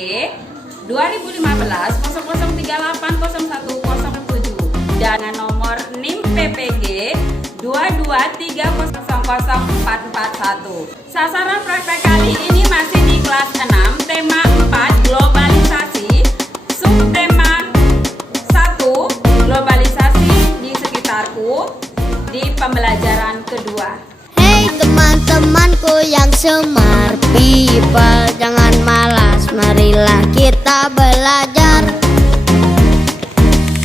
2015 00380107 dan nomor NIM PPG 223000441. Sasaran praktek kali ini masih di kelas 6, tema 4 globalisasi, subtema 1 globalisasi di sekitarku di pembelajaran kedua. Hei teman-temanku yang semar people, jangan malas, marilah kita belajar.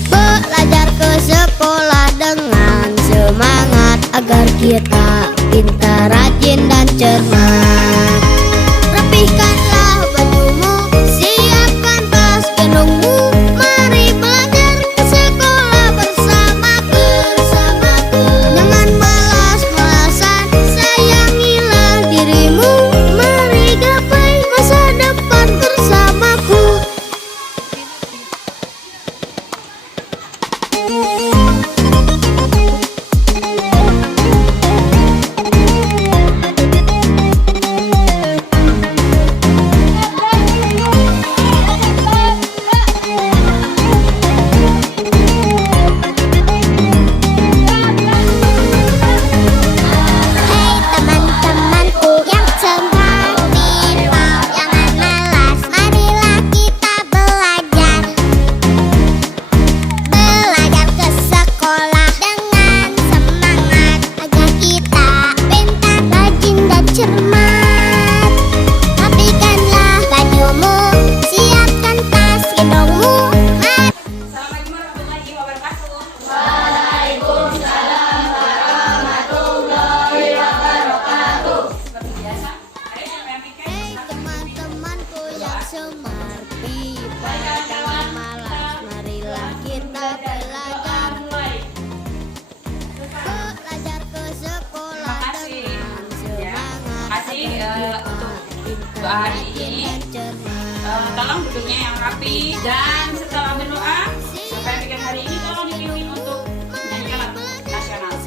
Belajar ke sekolah dengan semangat agar kita pintar, rajin dan cermat. Rapihkanlah bajumu, siapkan tas gendongmu, mari belajar ke sekolah bersamaku. Jangan malas-malasan, sayangilah dirimu, mari gapai masa depan bersamaku. Untuk hari ini tolong duduknya yang rapi, dan setelah berdoa sampai pikir hari ini tolong dipimpin untuk menyanyikan lagu nasional.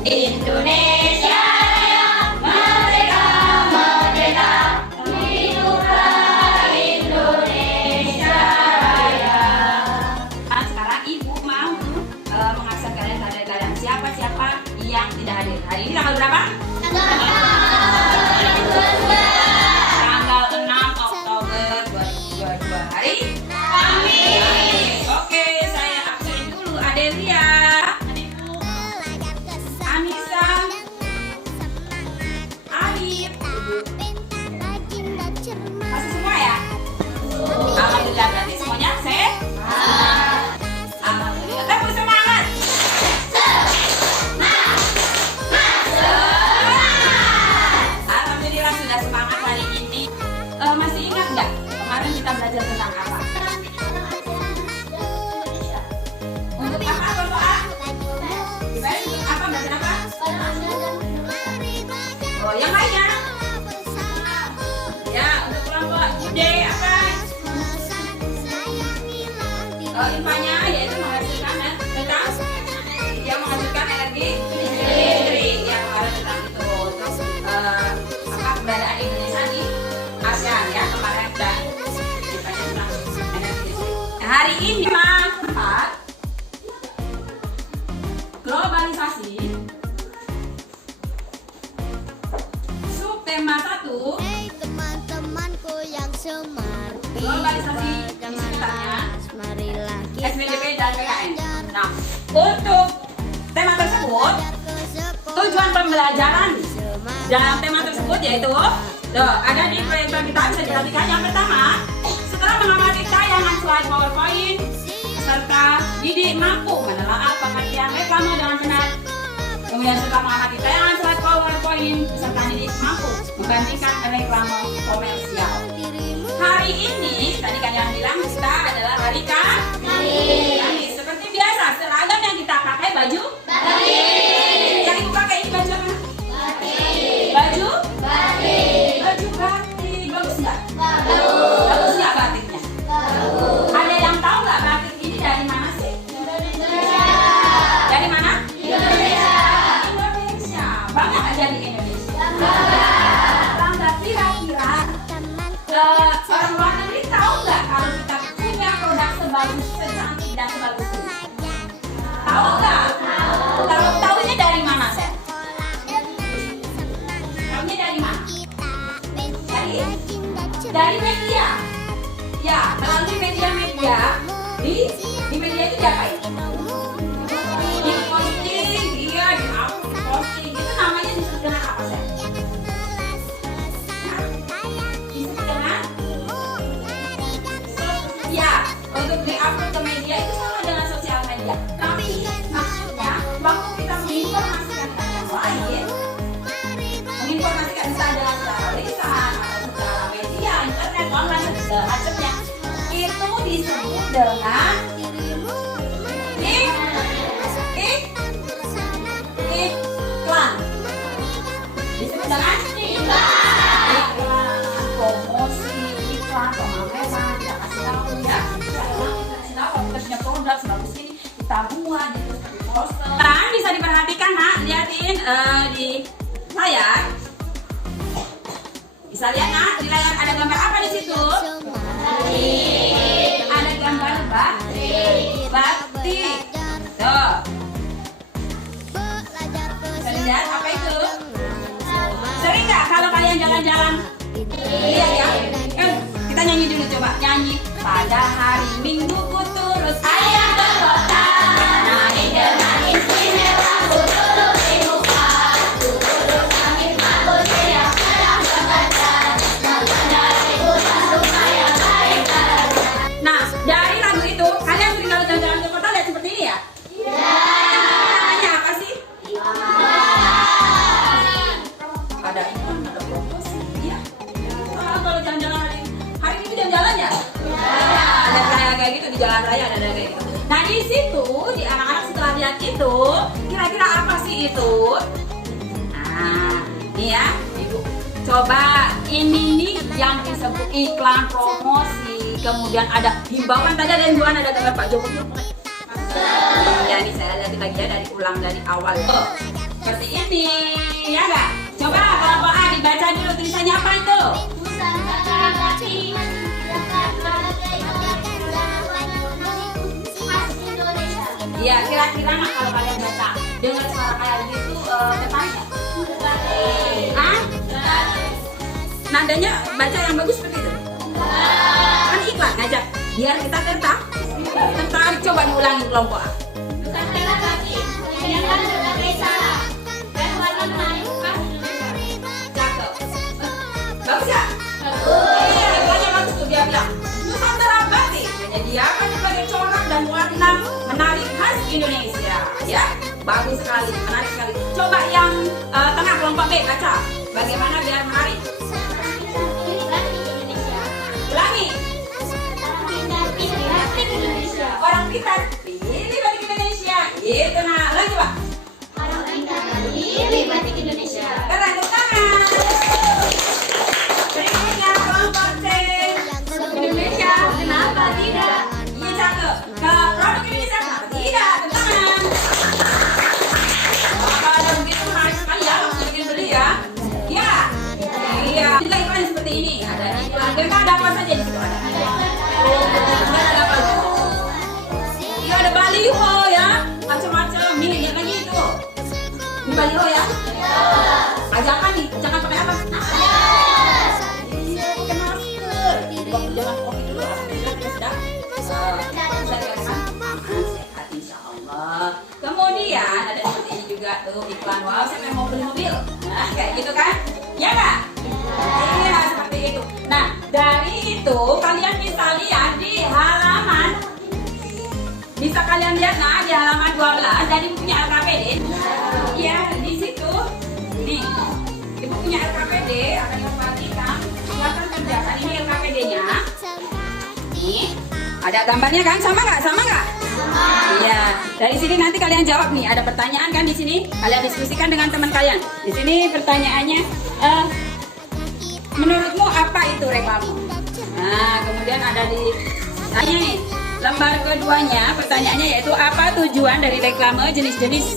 Indonesia merdeka, merdeka, hiduplah Indonesia Raya. Sekarang ibu mau mengasah kalian siapa-siapa yang tidak hadir. Hari ini tanggal berapa? Tanggal 6 Oktober 2022. Hari Kamis. Oke, saya absen dulu. Adelia, masih semua ya? Alhamdulillah, berarti semuanya sehat. Alhamdulillah, tepuk semangat. Alhamdulillah sudah semangat hari ini. Masih ingat nggak kemarin kita belajar tentang apa? Untuk apa berdoa? Baik, apa belajar apa? Oh, yang lainnya? Ya, untuk kelompok ide apa? Infanya yaitu menghasilkan energi listrik, yang kemarin tentang itu. Terus keberadaan Indonesia di ASEAN ya, kemarin dan infanya tentang energi listrik. Hari ini 4 globalisasi, subtema 1 semar globalisasi di sekitarnya, SPDP dan PKN. Nah, untuk tema tersebut, tujuan pembelajaran dalam tema tersebut yaitu ada di proyektor kita, bisa diperhatikan. Yang pertama, setelah mengamati tayangan slide PowerPoint, serta didik mampu menelaah pengertian reklame dengan benar. Kemudian setelah mengamati tayangan slide PowerPoint, peserta didik mampu membandingkan reklame komersial. Hari ini, tadi kalian bilang kita adalah hari Kamis. Seperti biasa, seragam yang kita pakai baju batik. Yang ibu pakai ini baju apa? Batik. Baju batik. Baju batik. Bagus nggak? Bagus. orang luar negeri tahu nggak kalau kita punya produk sebagus, secantik dan sebagus ini? Tahu nggak? Kalau tahunya dari mana, Seth? Tahunya dari mana? Dari media. Ya, melalui media-media. Di media itu diapain? Di posting, iya, di posting. Itu namanya disebut dengan apa, Seth? Disebut dengan? Ya, untuk di-upload ke media itu sama dengan sosial media. Tapi maksudnya waktu kita menginformasikan yang lain, menginformasikan bisa dengan cara lisan atau secara media, internet, online, segala macamnya, itu disebut dengan iklan. Disebut dengan iklan, promosi, iklan, pemameran, kita kasih tahu ya. Kasih tahu kita punya produk sebagus ini, kita buat gitu, poster. Sekarang bisa diperhatikan, Nak, liatin di layar. Bisa lihat, Nak, di layar ada gambar apa di situ? Ada gambar batik. Tuh. Bisa lihat apa itu? Sering nggak kalau kalian jalan-jalan? Lihat ya. Kita nyanyi dulu, coba nyanyi. Pada hari Minggu ku turut ayah ke kota, naik dengan istimewa ku turut di muka, ku turut langit bagus yang terang berkaca, mengendarai hutan rumah yang baik terasa. Nah, dari lagu itu kalian sering kalau jalan-jalan ke kota lihat seperti ini ya? Iya. Namanya apa sih? Ada iklan, ada promosi, ya. Kalau jalan-jalan hari ini jalan-jalan ya? Ada kayak gitu di jalan raya, ada kayak gitu. Nah di situ, di anak-anak setelah lihat itu, kira-kira apa sih itu? Nah, ini ya, Ibu. Coba ini nih yang disebut iklan promosi, kemudian ada himbauan tadi ada himbauan, ada gambar Pak Jokowi. Ya ini saya lihat lagi ya dari awal. Oh, seperti ini, ya nggak? Coba kelompok A dibaca dulu tulisannya apa itu? Iya, kira-kira nggak kalau kalian baca dengan suara kayak gitu bertanya? Nadanya baca yang bagus seperti itu. Kan iklan ngajak biar kita tertarik. Coba diulangi kelompok A. Cakep. Bagus ya? Iya, iklannya bagus tuh, dia bilang Nusantara Batik menyediakan berbagai corak dan warna menarik khas Indonesia. Ya, bagus sekali, menarik sekali. Coba yang tengah kelompok B baca. Bagaimana biar menarik? Ulangi. Orang pintar pilih batik Indonesia. Itu nah, lagi Pak. Orang pintar pilih batik Indonesia. Keren, tepuk tangan. Berikutnya kelompok C. Indonesia, kenapa tidak? Iya cakep. Ke produk Indonesia, kenapa tidak? Tepuk tangan. Kalau ada begitu menarik sekali ya, langsung bikin beli ya. Ya. Iya. Juga iklan seperti ini. Ada iklan. Kira ada apa saja di situ ada? Ada apa? Iya ada baliho ya, macam-macam. Nih lihat lagi itu. Ini baliho ya. Ajakan nih, jangan pakai apa? Pakai masker. Waktu jalan kopi dulu, alhamdulillah kita sudah sehat insya Allah. Kemudian ada seperti ini juga tuh iklan. Wow, siapa yang mau beli mobil? Nah kayak gitu kan? Ya nggak? Iya seperti itu. Nah dari itu kalian bisa lihat di halaman. Bisa kalian lihat nah di halaman 12 dari bukunya LKPD. Iya di situ. Nih di bukunya LKPD akan diperhatikan. Silakan kerjakan ini LKPD-nya. Nih ada gambarnya kan? Sama nggak? Sama nggak? Iya. Dari sini nanti kalian jawab nih. Ada pertanyaan kan di sini? Kalian diskusikan dengan teman kalian. Di sini pertanyaannya, menurutmu apa itu reklame? Nah, kemudian ada di tanya nih. Lembar keduanya pertanyaannya yaitu apa tujuan dari reklame, jenis-jenis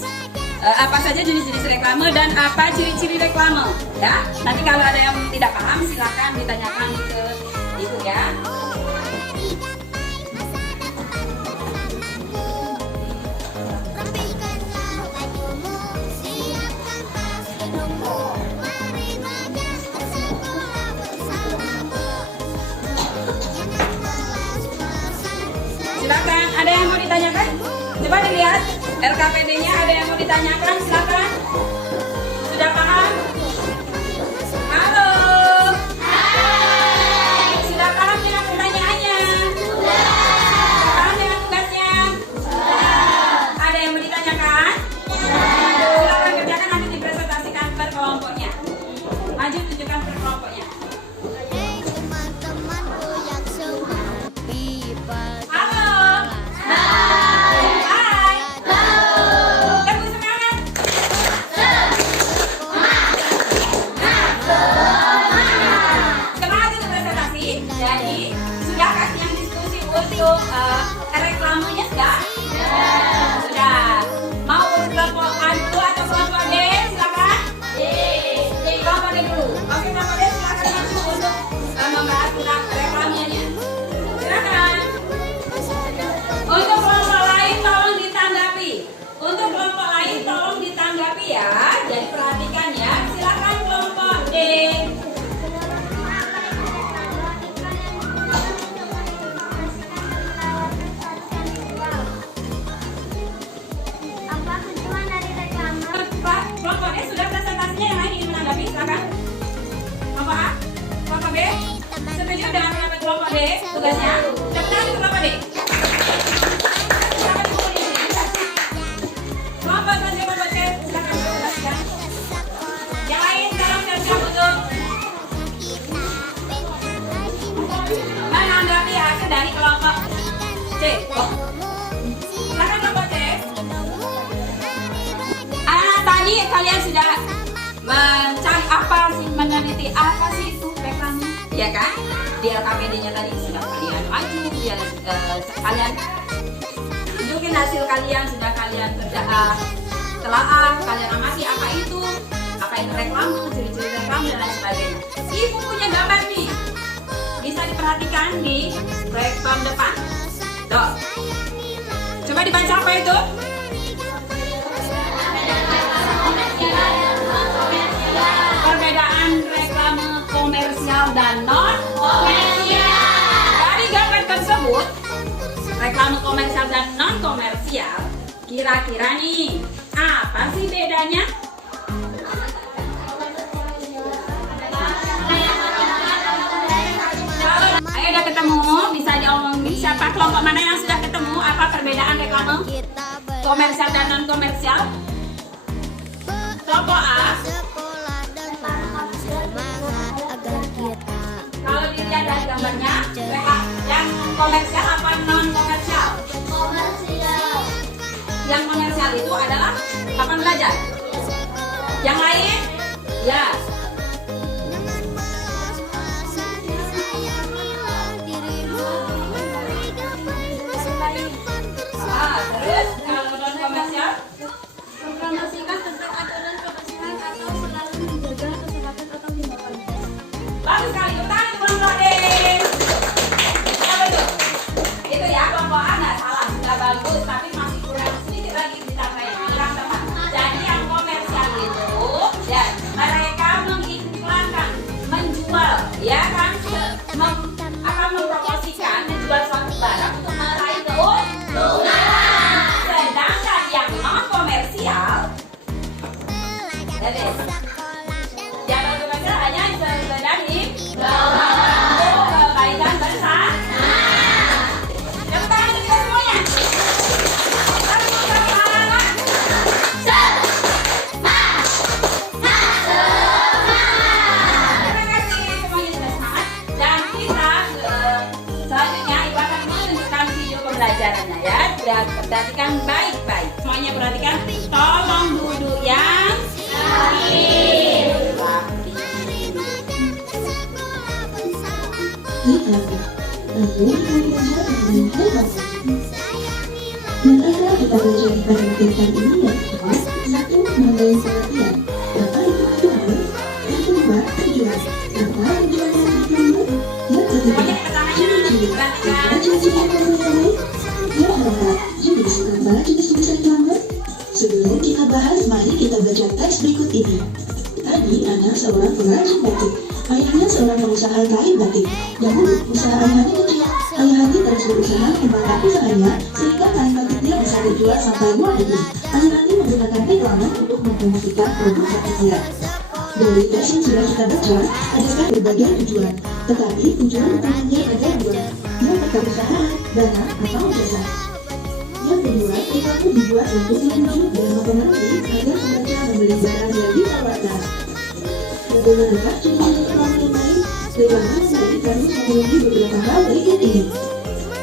apa saja jenis-jenis reklame dan apa ciri-ciri reklame ya. Nanti kalau ada yang tidak paham silakan ditanyakan ke gitu ya. Silakan, ada yang mau ditanyakan? Coba dilihat LKPD-nya, ada yang mau ditanyakan? Silakan. Sudah paham? Halo. Hai. Sudah paham dengan pertanyaannya? Sudah. Paham dengan tugasnya? Sudah. Ada yang mau ditanyakan? Sudah. Silakan kerjakan, nanti dipresentasikan per kelompoknya. Maju tunjukkan per kelompoknya. Jadi, sudah kasih yang diskusi untuk reklamenya sudah? Sudah. Mau kelompok A dulu atau kelompok D? Silakan. Kelompok D dulu. Oke, kelompok D silakan maju untuk membahas tentang reklamenya. Silakan. Untuk kelompok lain tolong ditanggapi. Untuk kelompok lain tolong ditanggapi ya. Jadi perhatikan ya. Silakan kelompok D. Kelompok D sudah presentasinya, yang lain ingin menanggapi, silakan. Kelompok A, kelompok B, setuju dengan pendapat kelompok D tugasnya? Sudah benar itu kelompok D? Silakan ibu di sini. Kelompok C, kelompok C, silakan presentasikan. Yang lain sekarang siap-siap untuk menanggapi hasil dari kelompok C. Silakan kelompok C. Tadi kalian sudah mencari apa sih, meneliti apa sih itu reklame, ya kan? Di LKPD-nya tadi sudah kalian maju, ya, kalian tunjukin hasil kalian, sudah kalian telaah, kalian amati apa itu reklame, ciri-ciri reklame dan lain sebagainya. Ibu punya gambar nih, bisa diperhatikan di reklam depan. Tuh, coba dibaca apa itu? Perbedaan reklame komersial dan non komersial. Dari gambar tersebut, reklame komersial dan non komersial, kira-kira nih apa sih bedanya? Ayo udah ketemu, bisa diomongin siapa kelompok mana yang sudah ketemu apa perbedaan reklame komersial dan non komersial? Kelompok A. Kalau dilihat dari gambarnya, yang komersial apa non komersial? Komersial. Yang komersial itu adalah papan belajar. Yang lain, ya. Terus kalau non komersial? Mempromosikan tentang aturan profesional atau selalu menjaga kesehatan atau himbauan. Bagus sekali, tangan kelompok D. Apa itu? Itu ya, kelompok A nggak salah, sudah bagus, tapi masih kurang sedikit lagi ditambahin, kurang tepat. Jadi yang komersial itu, ya, mereka mengiklankan, menjual, ya kan, akan mempromosikan, menjual suatu barang untuk meraih keuntungan. Sedangkan yang non komersial, jangan komersial hanya sekedar kebaikan bersama. Tepuk tangan untuk kita semuanya. Terima kasih semuanya sudah semangat. Dan kita selanjutnya Ibu akan menunjukkan video pembelajarannya ya. Perhatikan baik-baik. Semuanya perhatikan. Tolong duduk yang semuanya membahas, mari kita baca teks berikut ini. Tadi Ana seorang pengrajin batik. Ayahnya seorang pengusaha kain batik. Dahulu usaha ayahnya kecil. Ayahnya terus berusaha mengembangkan usahanya sehingga kain batiknya bisa dijual sampai luar negeri. Ayahnya menggunakan reklame untuk mempromosikan produk batiknya. Dari teks yang sudah kita baca, ada berbagai tujuan. Tetapi tujuan utamanya ada dua. Yang pertama usaha, dana atau jasa. Yang kedua, reklame dibuat untuk membujuk dan mempengaruhi agar pembaca membeli barang yang ditawarkan. Bagaimanakah ciri reklame yang lain? Reklame sendiri harus memiliki beberapa hal berikut ini.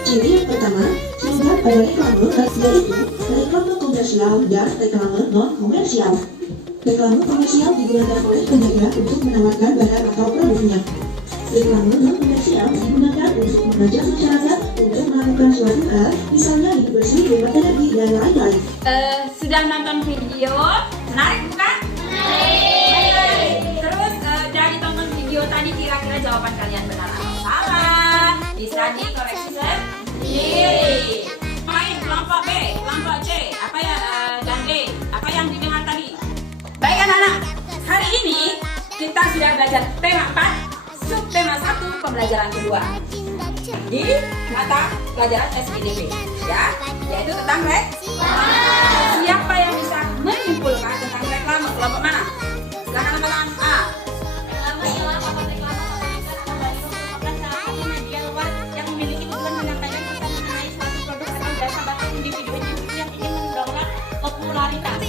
Ciri yang pertama, slogan pada reklame yaitu reklame komersial dan reklame non-komersial. Reklame komersial digunakan oleh penjaga untuk menawarkan barang atau produknya. Reklame non-komersial digunakan untuk mengajak masyarakat untuk melakukan suatu hal, misalnya hidup bersih, hemat energi, dan lain-lain. Sudah nonton video? Menarik bukan? Menarik. Terus dari tonton video tadi kira-kira jawaban kalian benar atau salah? Bisa dikoreksi sendiri. Main kelompok B, kelompok C, apa ya dan D, apa yang didengar tadi? Baik anak-anak, hari ini kita sudah belajar tema 4, subtema 1, pembelajaran kedua di mata pelajaran SIDP, ya, yaitu tentang siapa yang bisa menyimpulkan tentang reklame? Kelompok mana? Silakan teman-teman. A. Media luar yang memiliki tujuan menyampaikan pesan mengenai suatu produk atau jasa bahkan individu-individu yang ingin mendongkrak popularitas.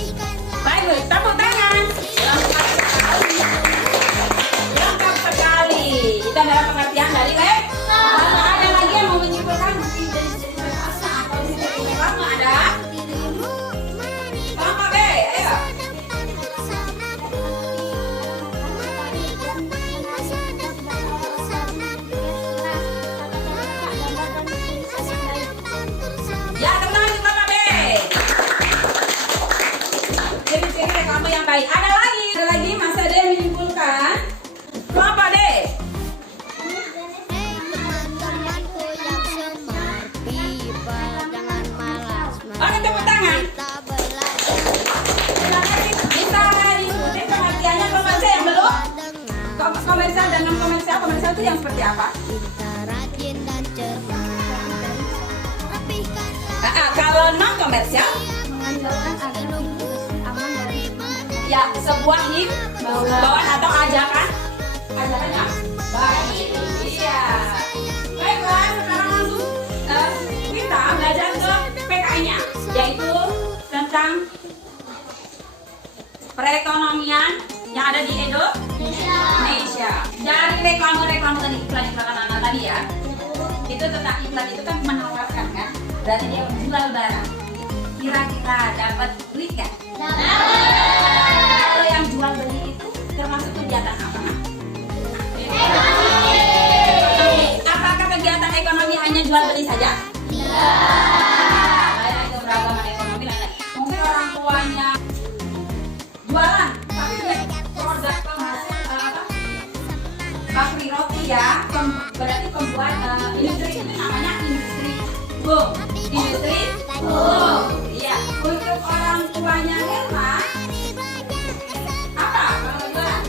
Baik, tepuk tangan. Lengkap sekali. Itu adalah pengertian dari ada lagi yang mau menyimpulkan mungkin dari reklame atau dari reklame ada? Kelompok B, ayo. Ya, teman-teman di kelompok B. Ciri-ciri reklame yang baik. Ada lagi masih ada yang menyimpulkan. Kelompok D. Oke, tepuk tangan. Bisa diikuti pengertiannya kelompok C yang belum? Komersial dan non komersial. Komersial itu yang seperti apa? Kalau non komersial, ya sebuah himbauan atau ajakan yang baik. Iya. Baiklah, sekarang langsung kita belajar ke PKI-nya, yaitu tentang perekonomian yang ada di Indonesia. Dari reklame tadi, iklan tadi ya, itu tentang iklan itu kan menawarkan kan, berarti dia menjual barang. Kira-kira dapat duit kan? Kalau yang jual beli itu termasuk kegiatan apa? Apakah kegiatan ekonomi hanya jual beli saja? Ada keberagaman ekonomi lainnya. Mungkin orang tuanya jualan, tapi produk penghasil bakri roti ya. Berarti pembuat industri itu namanya industri boom. Industri boom. Iya. Untuk orang tuanya Herman, apa kalau jualan?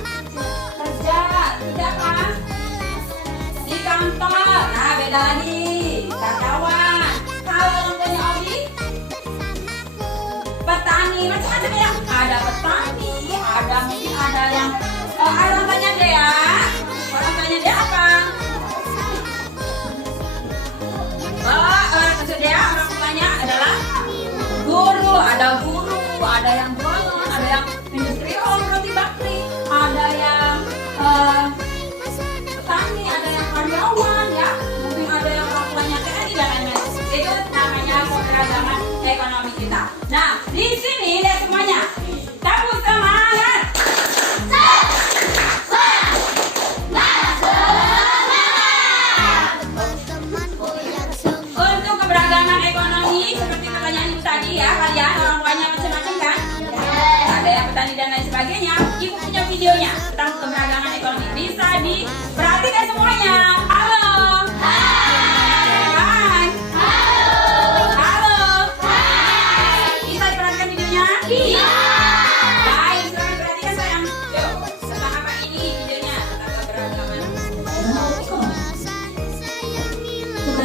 Kerja apa? Di kantor. Nah, beda lagi. Karyawan. Kalau orang tuanya Obi, petani, macam-macam ya. Ada petani, ada yang orang tuanya dia. Orang tuanya dia apa? Orang tuanya adalah guru, ada yang jualan, ada yang industri roti bakri, ada yang petani, ada yang karyawan ya, mungkin ada yang orang tuanya TNI dan lain-lain. Itu namanya keberagaman ekonomi kita. Nah, di sini lihat semuanya. Tepuk semangat. Untuk keberagaman ekonomi seperti pertanyaan ibu tadi ya, kalian orang tuanya macam-macam kan? Ada yang petani dan lain sebagainya. Ibu punya videonya tentang keberagaman ekonomi. Bisa diperhatikan semuanya. Halo. Hai. Halo. Bisa diperhatikan videonya? Iya.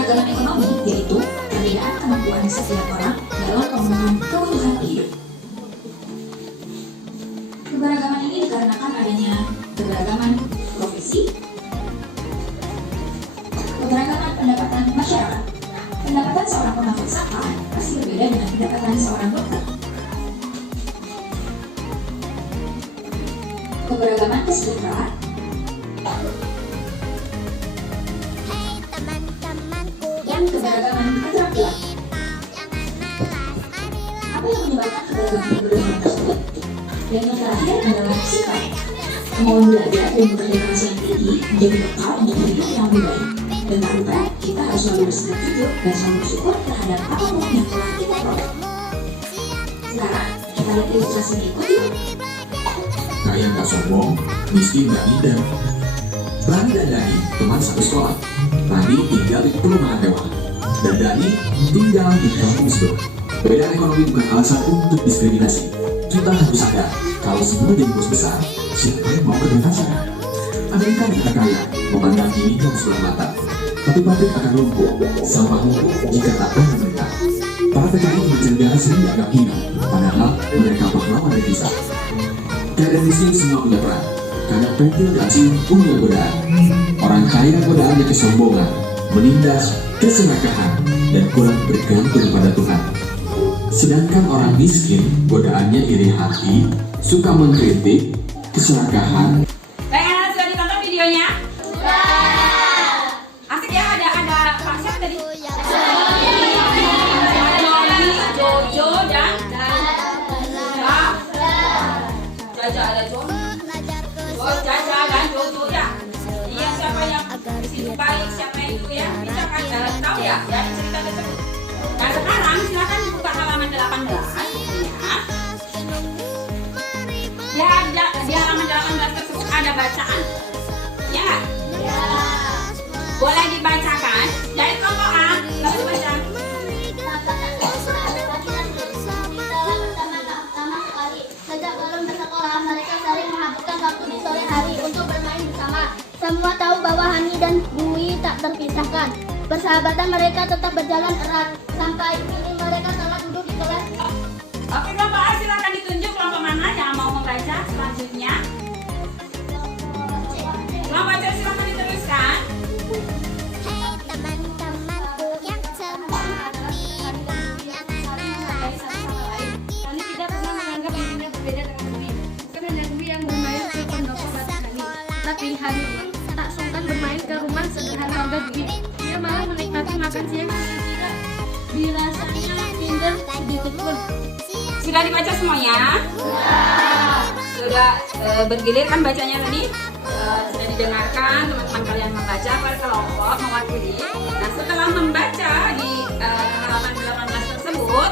keberagaman ekonomi yaitu perbedaan kemampuan setiap orang dalam memenuhi kebutuhan hidup. Keberagaman ini dikarenakan adanya keberagaman profesi, keberagaman pendapatan masyarakat. Pendapatan seorang pengangkut sampah pasti berbeda dengan pendapatan seorang dokter. Keberagaman kesejahteraan, dan keberagaman keterampilan. Apa yang menyebabkan keberagaman keberagaman tersebut? Dan yang terakhir adalah sifat. Kemauan belajar dan berkreasi yang tinggi menjadi bekal untuk hidup yang lebih baik. Dan tak lupa, kita harus selalu bersemangat hidup dan selalu bersyukur terhadap apapun yang telah kita peroleh. Sekarang, kita lihat ilustrasi berikut yuk. Kaya tak sombong, miskin tak minder. Rani dan Dani, teman satu sekolah. Rani tinggal di perumahan mewah, dan Dani tinggal di kampung sebelah. Perbedaan ekonomi bukan alasan untuk diskriminasi. Kita harus sadar, kalau semua jadi bos besar, siapa yang mau kerja sana? Amerika negara kaya, memandang ini dengan sebelah mata. Tapi pabrik akan lumpuh, sampah lumpuh jika tak ada mereka. Para PKI mancanegara sering dianggap hina, padahal mereka pahlawan devisa. Kaya dan miskin semua punya peran. Karena pentil dan cium punya godaan. Orang kaya godaannya kesombongan, menindas keserakahan, dan kurang bergantung pada Tuhan. Sedangkan orang miskin godaannya iri hati, suka mengkritik, keserakahan. Pengen sudah ditonton videonya? Asik ya, ada Fasya tadi. Nomi, Jojo, dan Jaja ada Jojo. Jaja dan Jojo ya. Iya, siapa yang situ baik, siapa itu ya? Bisa kan tahu ya dari cerita tersebut. Nah sekarang silakan dibuka halaman 18 ya. Di halaman 18 tersebut ada bacaan. Ya nggak? Boleh dibacakan dari kelompok A. Lalu baca. Sejak belum bersekolah, mereka saling menghabiskan waktu di sore hari untuk bermain bersama. Semua tahu bahwa Hani dan Dwi tak terpisahkan. Persahabatan mereka tetap berjalan erat. Sampai kini mereka telah duduk di kelas. Oke, kelompok A silakan ditunjuk kelompok mana yang mau membaca selanjutnya. Kelompok C silakan diteruskan. Hei teman-temanku yang seperti Hani tidak pernah menganggap dirinya berbeda dengan Dwi. Bukan hanya Dwi yang bermain ke pendopo batu Hani, tapi Hani pun tak sungkan bermain ke rumah sederhana warga Dwi. Dia malah menikmati makan siang yang tidak dirasanya minder sedikit pun. Sudah dibaca semuanya? Sudah bergilir kan bacanya tadi? Sudah didengarkan teman-teman kalian membaca per kelompok mewakili. Nah setelah membaca di halaman 18 tersebut,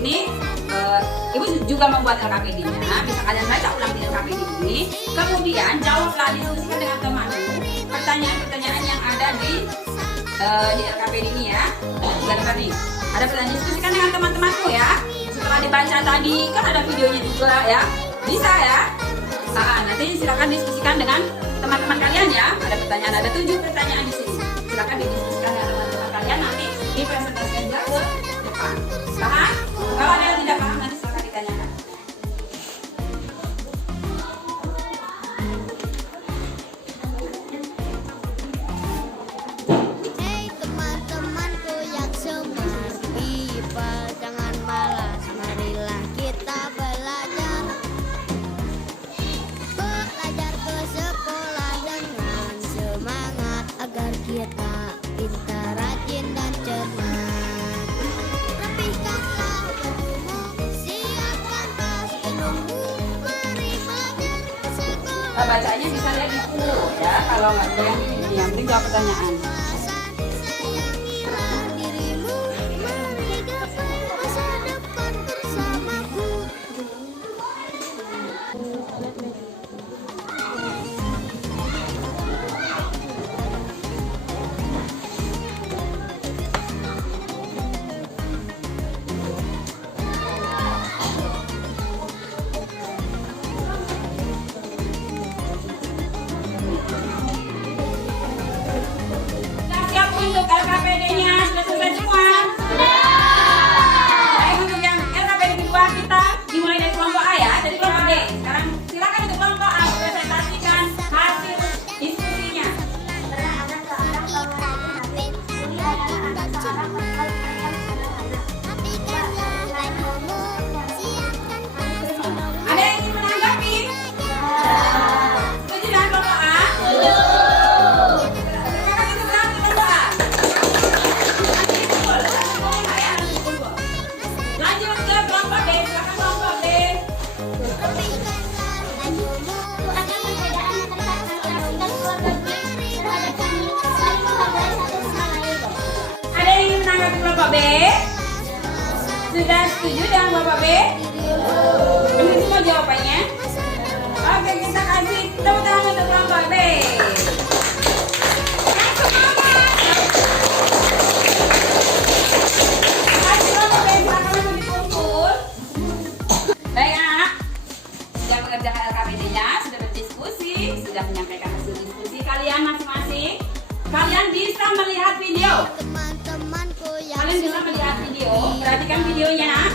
ini Ibu juga membuat LKPD-nya. Bisa kalian baca ulang di LKPD ini. Kemudian jawablah, diskusikan dengan temanmu pertanyaan-pertanyaan yang ada di LKPD ini ya. Gambar nih. Ada pertanyaan, diskusikan dengan teman-temanmu ya. Setelah dibaca tadi kan ada videonya juga ya. Bisa ya. Nah, nanti silakan diskusikan dengan teman-teman kalian ya. Ada pertanyaan, ada 7 pertanyaan di sini. Silakan didiskusikan dengan teman-teman kalian, nanti dipresentasikan juga ke depan. Paham? Kalau ada yang tidak paham nanti silakan ditanyakan. Hei teman-temanku yang semar, people jangan malas, marilah kita belajar. Belajar ke sekolah dengan semangat agar kita pintar, rajin dan cermat. Rapihkanlah bajumu, siapkan tas minummu, mari belajar ke sekolah. Nah, bacanya bisa lihat di buku ya. Kalau nggak ada yang penting jawab pertanyaan. Sayangilah dirimu, hidup masa depan bersamaku. Nah, B? Sudah setuju dengan Bapak B? Ini semua jawabannya? Oke, kita kasih tepuk tangan untuk kelompok B. Yang semangat. Kasih kelompok B, silakan untuk dikumpul. Baik anak, sudah mengerjakan LKPD-nya, sudah berdiskusi, sudah menyampaikan hasil diskusi kalian masing-masing. Kalian bisa melihat video. Kalian bisa melihat video, perhatikan videonya nak.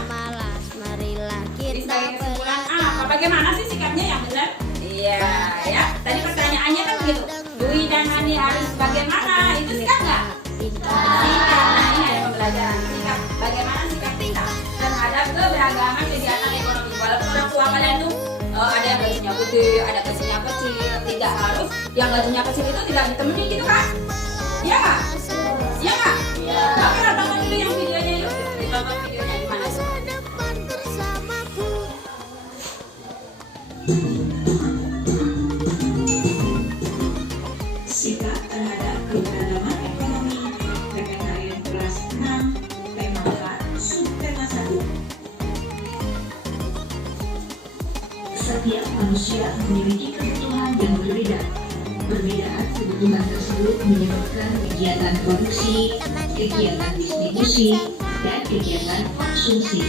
Jadi sebagai kesimpulan apa? Bagaimana sih sikapnya yang benar? Iya, ya. Tadi pertanyaannya kan begitu. Dwi dan Hani harus bagaimana? Itu sikap nggak? Sikap. Nah ini ada pembelajaran sikap. Bagaimana sikap kita terhadap keberagaman kegiatan ekonomi? Walaupun orang tua kalian tuh ada yang gajinya gede, ada gajinya kecil, tidak harus yang gajinya kecil itu tidak ditemani gitu kan? Iya nggak? Iya nggak? Oke, tonton dulu yang videonya yuk. Ditonton videonya di mana? Sikap terhadap keberagaman ekonomi PPKN kelas 6 tema 4 subtema 1. Setiap manusia memiliki kebutuhan yang berbeda. Perbedaan kebutuhan tersebut menyebabkan kegiatan produksi, kegiatan distribusi, dan kegiatan konsumsi.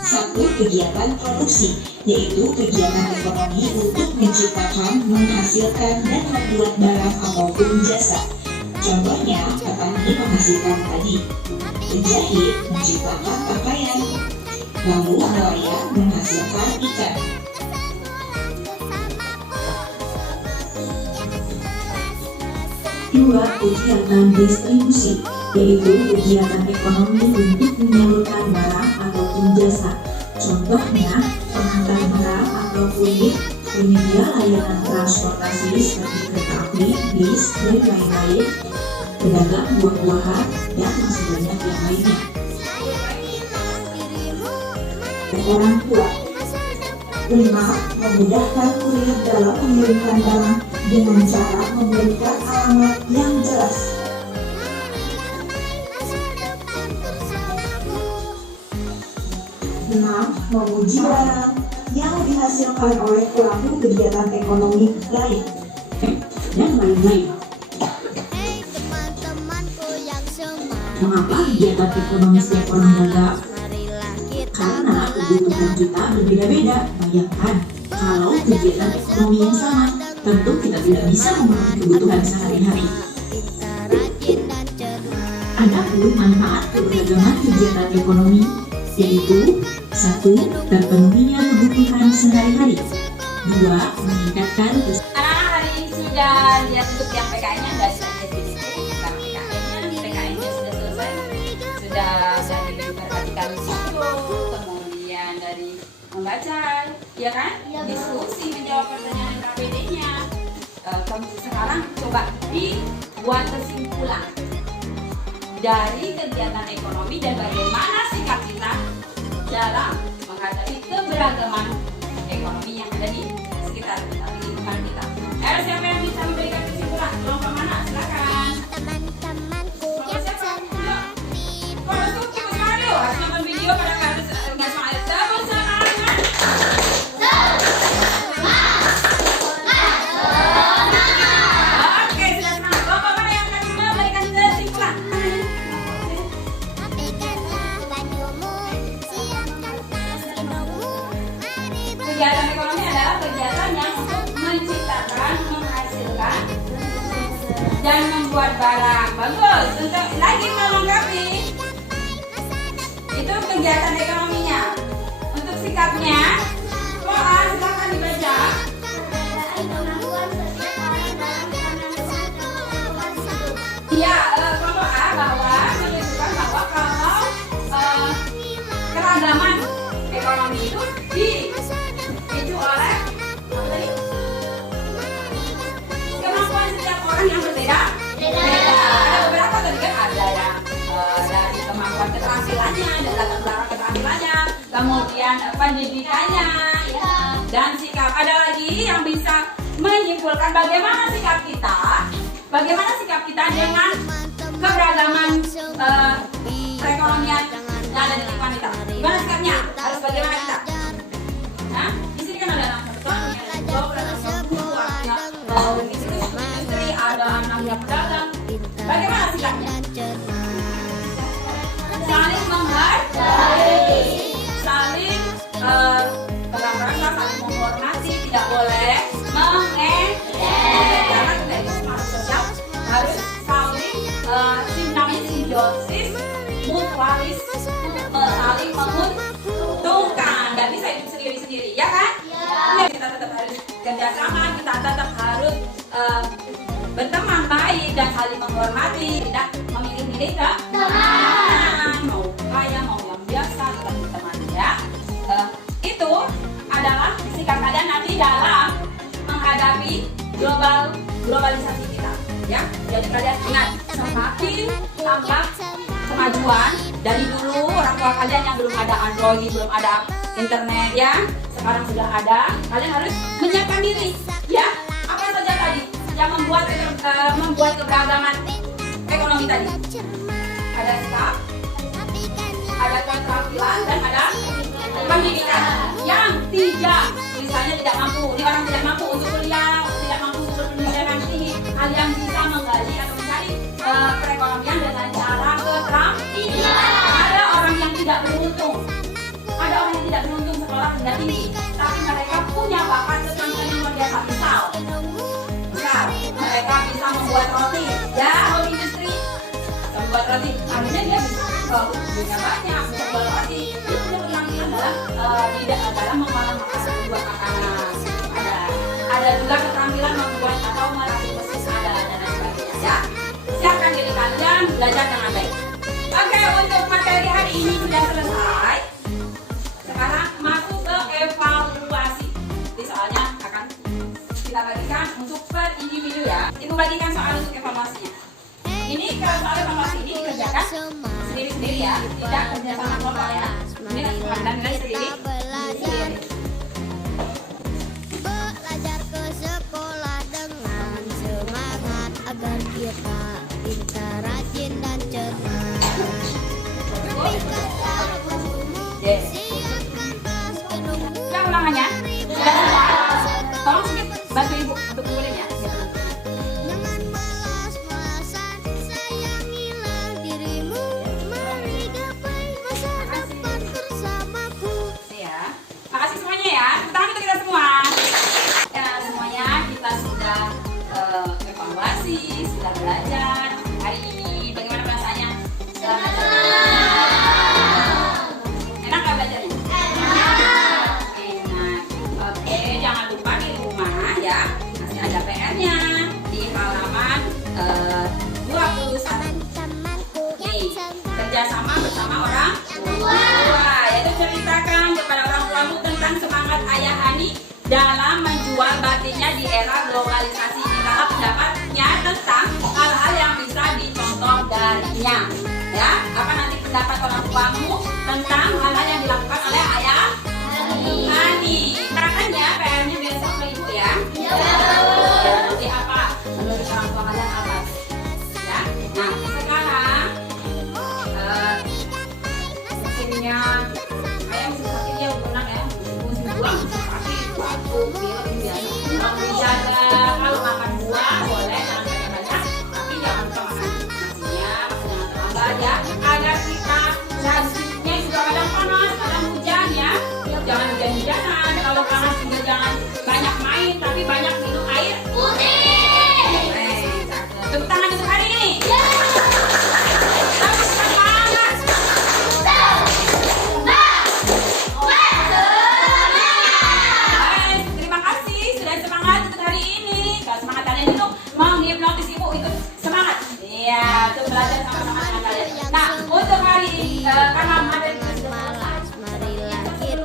Satu, kegiatan produksi, yaitu kegiatan ekonomi untuk menciptakan, menghasilkan, dan membuat barang ataupun jasa. Contohnya, petani menghasilkan padi, penjahit menciptakan pakaian, lalu nelayan menghasilkan ikan. Dua, kegiatan distribusi, yaitu kegiatan ekonomi untuk menyalurkan barang ataupun jasa. Contohnya, pengantar barang atau penyedia layanan transportasi seperti kereta api, bis, dan lain-lain, pedagang buah-buahan, dan masih banyak yang lainnya. Orang tua. 5. Memudahkan kurir dalam mengirimkan barang dengan cara memberikan alamat yang jelas. 6. Memuji barang yang dihasilkan oleh pelaku kegiatan ekonomi lain dan lain-lain. Mengapa kegiatan ekonomi setiap orang gagap? Karena kebutuhan kita berbeda-beda. Bayangkan, kalau kegiatan ekonomi yang sama, tentu kita tidak bisa memenuhi kebutuhan sehari-hari. Adapun manfaat keberagaman kegiatan ekonomi, yaitu 1. Terpenuhinya kebutuhan sehari-hari. 2. Meningkatkan Anak-anak hari ini sudah lihat untuk yang PKN-nya dari karena PKN-nya sudah selesai, sudah dari perhatikan video, kemudian dari membaca, ya kan? Diskusi menjawab pertanyaan KPD-nya. Sekarang coba dibuat kesimpulan dari kegiatan ekonomi dan bagaimana sikap kita dalam menghadapi keberagaman ekonomi yang ada di sekitar kita, di lingkungan kita. Siapa yang bisa memberikan kesimpulan? Kelompok mana? Silakan. Kelompok siapa? Yuk. Kelompok tuh kita semangat yuk. Harus nonton video pada harus nggak semangat. Tepuk semangat. Oke, sudah semangat. Kelompok mana yang akan memberikan kesimpulan? Kegiatan ekonomi adalah kegiatan yang untuk menciptakan, menghasilkan, dan membuat barang. Bagus. Untuk lagi melengkapi, itu kegiatan ekonominya. Untuk sikapnya, silakan dibaca. Ya, kelompok A bahwa menunjukkan bahwa kalau keragaman ekonomi itu dipicu oleh kemampuan setiap orang yang berbeda. Ada beberapa tadi kan ada yang dari kemampuan keterampilannya, dari latar belakang keterampilannya, kemudian pendidikannya, dan sikap. Ada lagi yang bisa menyimpulkan bagaimana sikap kita dengan keberagaman namanya pedagang. Bagaimana sikapnya? Saling menghargai, saling pegang rasa, saling menghormati, tidak boleh mengejek. Karena tidak itu masuk sosial, harus saling namanya simbiosis, mutualis, saling menguntungkan. Gak bisa hidup sendiri-sendiri, ya kan? Kita tetap harus kerjasama, kita tetap harus berteman baik dan saling menghormati, tidak memilih-milih ke teman, mau kaya mau yang biasa, tetap berteman, ya. Itu adalah sikap kalian nanti dalam menghadapi globalisasi kita, ya. Jadi kalian ingat, semakin tambah kemajuan dari dulu orang tua kalian yang belum ada Android, belum ada internet, ya. Sekarang sudah ada, kalian harus menyiapkan diri, ya. Apa saja tadi yang membuat keberagaman ekonomi tadi? Ada sikap, ada keterampilan, dan ada pendidikan. Yang tidak, misalnya tidak mampu, ini orang tidak mampu untuk kuliah, tidak mampu untuk pendidikan tinggi, kalian bisa menggali atau mencari perekonomian dengan cara keterampilan. Ada orang yang tidak beruntung, ada orang yang tidak beruntung sekolah rendah tinggi, tapi mereka punya bakat keterampilan yang luar biasa. Misal mereka bisa membuat roti, ya, home industry, membuat roti, akhirnya dia bisa punya banyak, bisa buat roti. Dia punya keterampilan dalam mengolah makanan, membuat makanan. Ada juga keterampilan membuat atau merakit mesin, ada dan lain sebagainya, ya. Siapkan diri kalian belajar dengan baik. Oke, untuk materi hari ini sudah selesai. Sekarang masuk ke evaluasi. Jadi soalnya akan kita bagikan untuk per individu, ya. Ibu bagikan soal untuk evaluasinya. Ini kalau soal evaluasi ini dikerjakan sendiri-sendiri, ya, tidak kerja sama kelompok, ya. Ini dan nilai sendiri. Belajar ke sekolah dengan semangat agar kita pintar, rajin dan cerdas. Yes. Yang ulangannya sudah semua. Tolong sedikit bantu ibu untuk ngumpulin, ya. Jangan malas-malasan, sayangilah dirimu. Mari gapai masa depan bersamaku. Ya. Makasih semuanya, ya. Tepuk tangan untuk kita semua. Ya, semuanya kita sudah evaluasi, sudah belajar hari ini. Bagaimana perasaannya? Enak nggak belajarnya? Enak. Oke, jangan lupa di rumah, ya. Masih ada PR-nya di halaman 21. Nih, kerjasama bersama orang tua, yaitu ceritakan kepada orang tuamu tentang semangat ayah Hani dalam menjual batiknya di era globalisasi. Mintalah pendapatnya tentang hal-hal yang bisa dicontoh darinya, ya. Apa nanti pendapat orang tuamu tentang hal-hal yang dilakukan oleh ayah Hani? Serahkan, ya, PR-nya besok ke ibu, ya. Ya, nanti apa menurut orang tua kalian apa, ya. Nah, sekarang mesinnya ayah mesin sakit, ya, benar, ya. Mesin buang sakit, batuk, pilek, ini biasa. Kalau dijaga, kalau makan buah boleh, jangan banyak-banyak, tapi jangan lupa makan nasinya, jangan terlambat, ya, agar kita janjinya juga kadang panas, kadang hujan, ya. Jangan hujan-hujanan, kalau panas juga jangan banyak main, tapi banyak minum air putih. Tepuk tangan untuk hari ini. Terima kasih sudah semangat untuk hari ini. Kalau semangat kalian itu menghipnotis ibu itu semangat. Iya, untuk belajar sama-sama dengan kalian. Nah, untuk hari ini karena materi kita sudah selesai, Marilah kita siapa?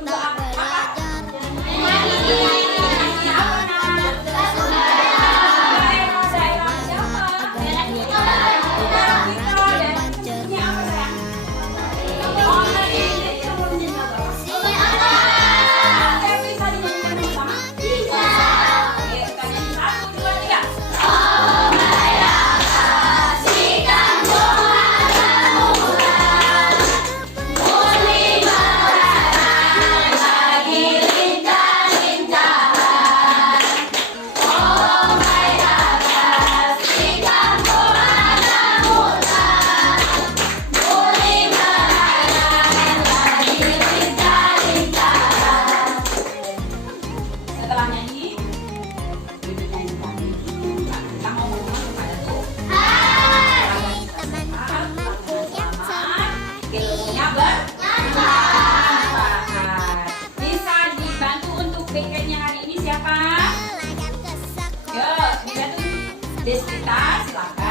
silakan.